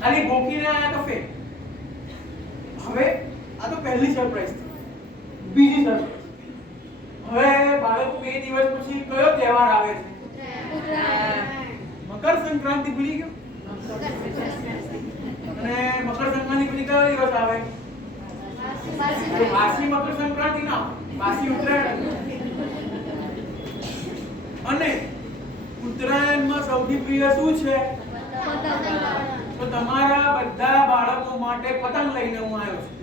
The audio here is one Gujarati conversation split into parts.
ખાલી ગોકીને આયા તો ફેલ. હવે આ તો પહેલી સરપ્રાઈઝ થઈ. બીજી સરપ્રાઈઝ. હવે બાળકો 2 દિવસ પછી કયો તહેવાર આવે છે? મકર સંક્રાંતિ ભૂલી ગયો? અને મકર સંક્રાંતિ પછી કયો દિવસ આવે? વાસી મકર સંક્રાંતિ ના, વાસી ઉત્તરાયણ. અને ઉત્તરાયણમાં સૌથી પ્રિય શું છે? તો તમારા બધા બાળકો માટે પતંગ લઈને હું આવ્યો છું.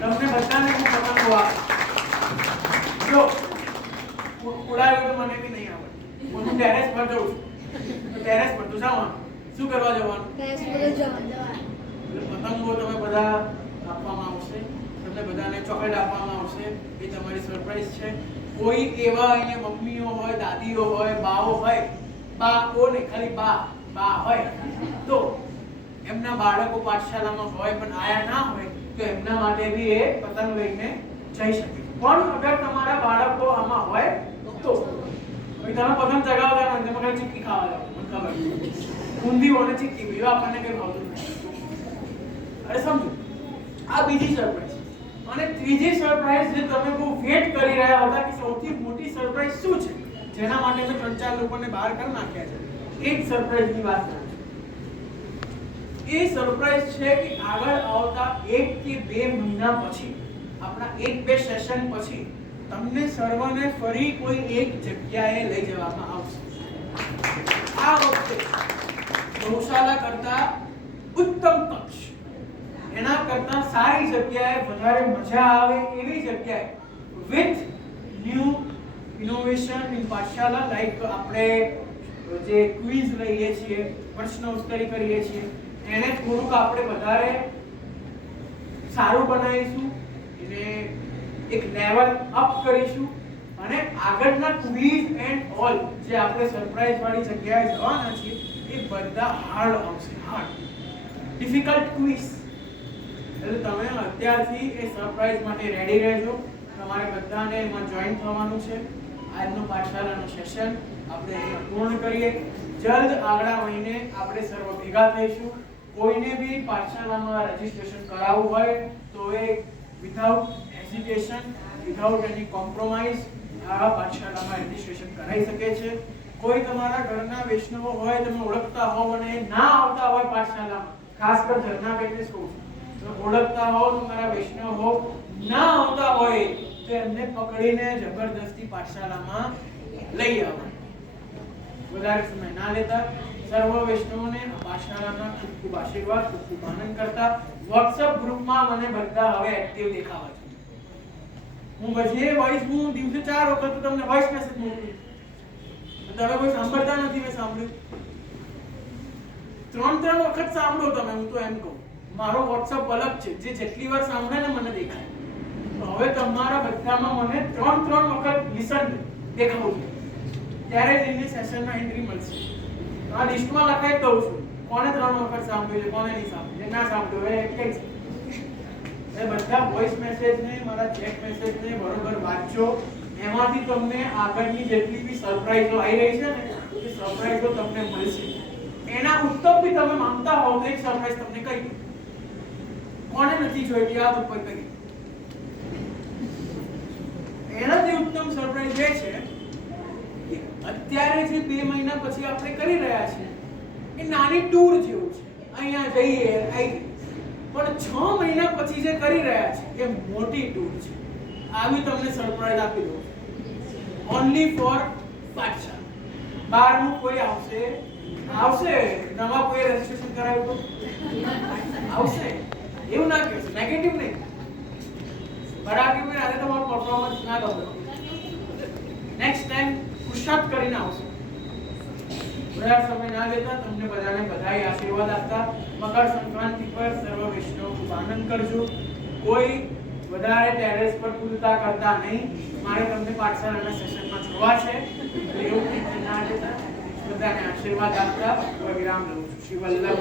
તમને બધાને હું પતંગો આપું. જો ઉડાવ્યો તો મને બી નહીં આવડે. હું ટેરેસ પર જઉં છું. તો ટેરેસ પર તો જવાનું. શું કરવા જવાનું? ટેરેસ પર જવાનું. પતંગો તમે બધા આપવામાં આવશે. તમને બધાને ચોકલેટ આપવામાં આવશે. એ તમારી સરપ્રાઈઝ છે. કોઈ એવા અહીંયા મમ્મીઓ હોય, દાદીઓ હોય, બાઓ હોય, બાઓ ને ખાલી બા હોય તો એમના બાળકો પાઠશાળામાં હોય પણ આયા ના હોય તો એમના માટે બી એ પતંગ લઈને જઈ શકે. પણ અગર તમારા બાળકો આમાં હોય તો તમે પતંગ ચગાવતા નથી, તમે ખાલી ચીક્કી ખાવા જાવ. મને ખબર ઊંધી હોય ને ચીક્કી પીવા આપણને કઈ ભાવતું નથી. અરે સમજો, આ બીજી સરપ્રાઈઝ. અને ત્રીજી સરપ્રાઈઝ જે તમે બહુ વેટ કરી રહ્યા હતા કે સૌથી મોટી સરપ્રાઈઝ શું છે, જેના માટે મેં 3-4 લોકોને બહાર કરી નાખ્યા છે, એ જ સરપ્રાઈઝની વાત કરું છું. એ સરપ્રાઈઝ છે કે આગળ આવતા 1 કે 2 મહિના પછી, આપણા 1-2 સેશન પછી તમને સર્વને ફરી કોઈ એક જગ્યાએ લઈ જવામાં આવશે. આ વખતે ગૌશાળા કરતા ઉત્તમ કક્ષ, એના કરતા સારી જગ્યાએ, વધારે મજા આવે એવી જગ્યાએ, with new innovation in પાઠશાલા. Like આપણે જે ક્વિઝ લઈએ છીએ, પ્રશ્ન ઉત્તરી કરીએ છીએ, એને થોડુંક આપણે વધારે સારું બનાવીશું, એને એક લેવલ અપ કરીશું. અને આગળના ક્વિઝ એન્ડ ઓલ જે આપણે સરપ્રાઈઝ વાળી જગ્યાએ જવાના છીએ એ બધા હાર્ડ આવશે. Hard difficult quiz. એટલે તમે અત્યારથી એ સરપ્રાઈઝ માટે રેડી રહેજો. તમારે બધાને એમાં જોઈન થવાનું છે. આજનો પાઠશાળાનો સેશન આપણે અહીંયા પૂર્ણ કરીએ. જલ્દ આગલા મહિને આપણે સર્વ ભેગા થઈશું. કોઈને બી પાઠશાળામાં રજીસ્ટ્રેશન કરાવવું હોય તો એ without hesitation, without any compromise આ પાઠશાળામાં રજીસ્ટ્રેશન કરાવી શકે છે. કોઈ તમારા ઘરના વૈષ્ણવો હોય, તમે ઓળખતા હોવ અને ના આવતા હોય પાઠશાળામાં, ખાસ કર ઝરણાબેનને કહું છું, તમે ઓળખતા હોવ, તમારા વૈષ્ણવ હોવ, ના આવતા હોય તો એમને પકડીને જબરદસ્તી પાઠશાળામાં લઈ આવવા. વધારે સમય ના લેતા. સર્વ વૈષ્ણવોને પાઠશાળાના ખૂબ ખૂબ આશીર્વાદ, ખૂબ ખૂબ આનંદ કરતા. WhatsApp ગ્રુપમાં મને બધા હવે એક્ટિવ દેખાવા છે. હું પછી વોઇસ હું દિવસે 4 વખત તો તમને વોઇસ મેસેજ મોકલું. તમે કોઈ સાંભળતા નથી. મેં સાંભળ્યું 3 વખત સાંભળો તમે. હું તો એમ કહું, મારો WhatsApp અલગ છે. જે જેટલી વાર સાંભળે ને મને દેખાય. તો હવે તમારા બધામાં મને 3 વખત લિસન દેખાવું છે. ત્યારે જ એની સેશનમાં એન્ટ્રી મળશે. આ લિસ્ટમાં લખાઈ દઉં છું કોને 3 વખત સાંભળ્યું છે, કોને નહીં સાંભળ્યું. ના સાંભળ્યું એ કે એ બધા વોઇસ મેસેજને, મારા ચેટ મેસેજને બરોબર વાંચજો. એમાંથી તમને આગળની જેટલી બી સરપ્રાઈઝો આવી રહી છે ને, એ સરપ્રાઈઝો તમને મળશે. એના ઉત્તમ બી તમે માંગતા હોવ તો એક સરપ્રાઈઝ તમને કહી દઉં. કોને નથી જોઈતી આ ઉપર કરી. એનાથી ઉત્તમ સરપ્રાઈઝ એ છે કે અત્યારે જે 2 મહિના પછી આપણે કરી રહ્યા છીએ એ નાની ટૂર જેવું છે. અહીંયા જઈએ આવી. પણ 6 મહિના પછી જે કરી રહ્યા છે એ મોટી ટૂર છે. આવી તમને સરપ્રાઈઝ આપી દઉં. ઓન્લી ફોર પાઠશાળા. બહારનું કોઈ આવશે નવા કોઈ રજીસ્ટ્રેશન કરાવ્યું તો આવશે. એવું ના કહેશો, નેગેટિવ નહીં. બરાબર ને? આજે તમારું પરફોર્મન્સ ના ગમે, નેક્સ્ટ ટાઈમ પુરુષાર્થ કરીને આવશે. વધારે સમય ના લેતા તમને બધાને બધાય આશીર્વાદ આપતા મકર સંક્રાંતિ પર સર્વ વૈષ્ણવ ખૂબ આનંદ કરજો. કોઈ વધારે ટેરેસ પર કૂદતા કરતા નહીં. મારે તમને પાઠશાળાના સેશનમાં જોવા છે. એવું કંઈ ના લેતા બધાને આશીર્વાદ આપતા વિરામ લઉં છું. શ્રી વલ્લભ